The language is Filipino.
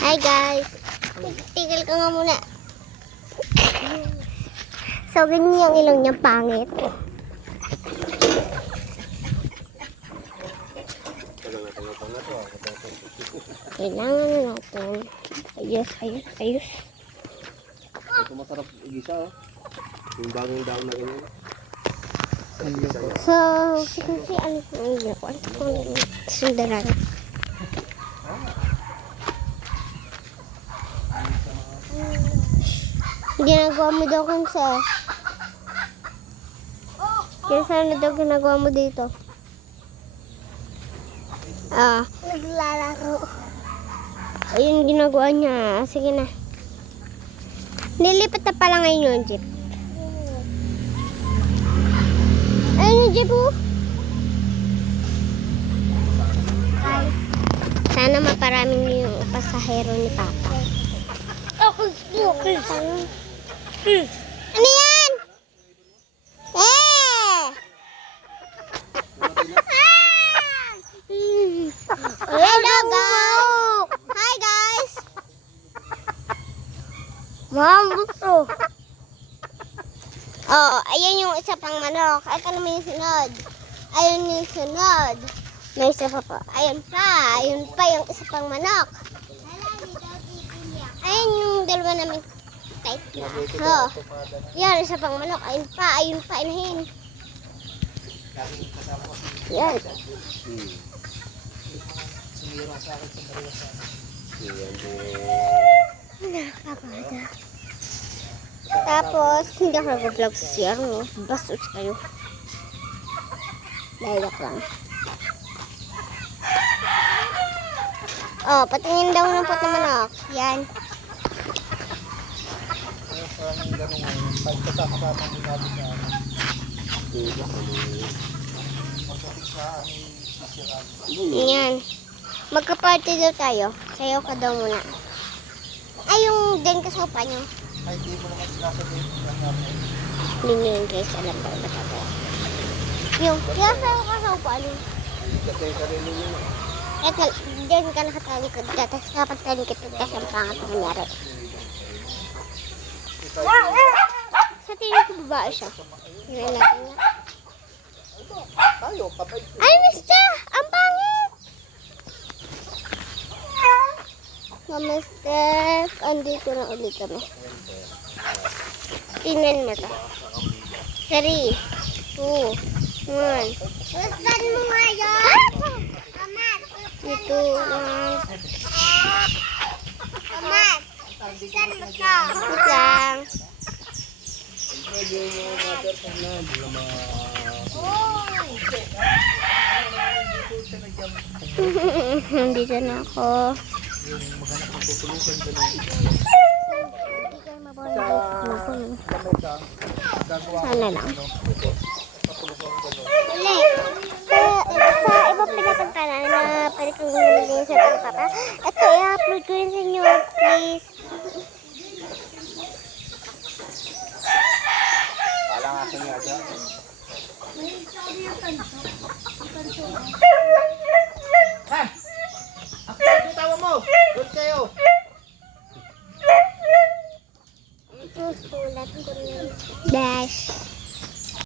Hi guys! Tigil ka nga muna. So, ganyan yung ilong niya, pangit. Kailangan na natin. Ayos. Ito masarap igisa, oh. Yung bagong daon na ganyan. So, kasi ano ko ang ginagawa? Ano ko ang sundaran? Ginagawa mo daw kansa. Kaya sana daw ginagawa mo dito. Naglalaro. Ayun ginagawa niya. Sige na. Nilipat na pala ngayon yung jeep. Ayun yung jeep oh. Sana maparaming yung pasahero ni Papa. Ano yan? Hello guys! Hi guys! Mambuso! Oh, ayun yung isa pang manok. Ito naman yung sunod. Ayun yung sunod. May isa pa po. Ayun pa yung isa pang manok. Ayun yung dalawa namin type na. So, yan, isa pang manok. Ayun pa, inahin. Yan. Nakakaganda. Tapos, hindi ako nag-vlog sa CR, no? Basos kayo. Dayak lang. Oh, patingin daw ng pot na manok. Yan. Yan. Magka-party daw tayo. Sayaw ka daw muna. Ay, yung din kasaupa nyo. Ay, hindi mo naman sinasabihin ng namin. Hindi nyo yung guys, alam ba yung matagawa. Yung, kaya sayaw kasaupa nyo. Kasi sarili nyo na. Eto, din ka nakatalikod ka. Tapos kapag talikod ka, ang pangat na nangyari. Sa tingin ko babae siya. Tingnan natin nga. Tayo, kapag... Ay, mister! Ang pangit! Mama Steph, andito na ulit kami. Tingnan mo to. 3, 2, 1. Gusto mo nga yun? Ito lang. Mama, gusto mo to? Wait lang. Nandito na ako. Sana lang. Sa iba pinapagtanan na pwede kong gumagin sa mga papa. Ito, i-upload ko rin sa inyo, please. Pala nga sa niya dyan. Ha! Ako, tawa mo! Doon kayo!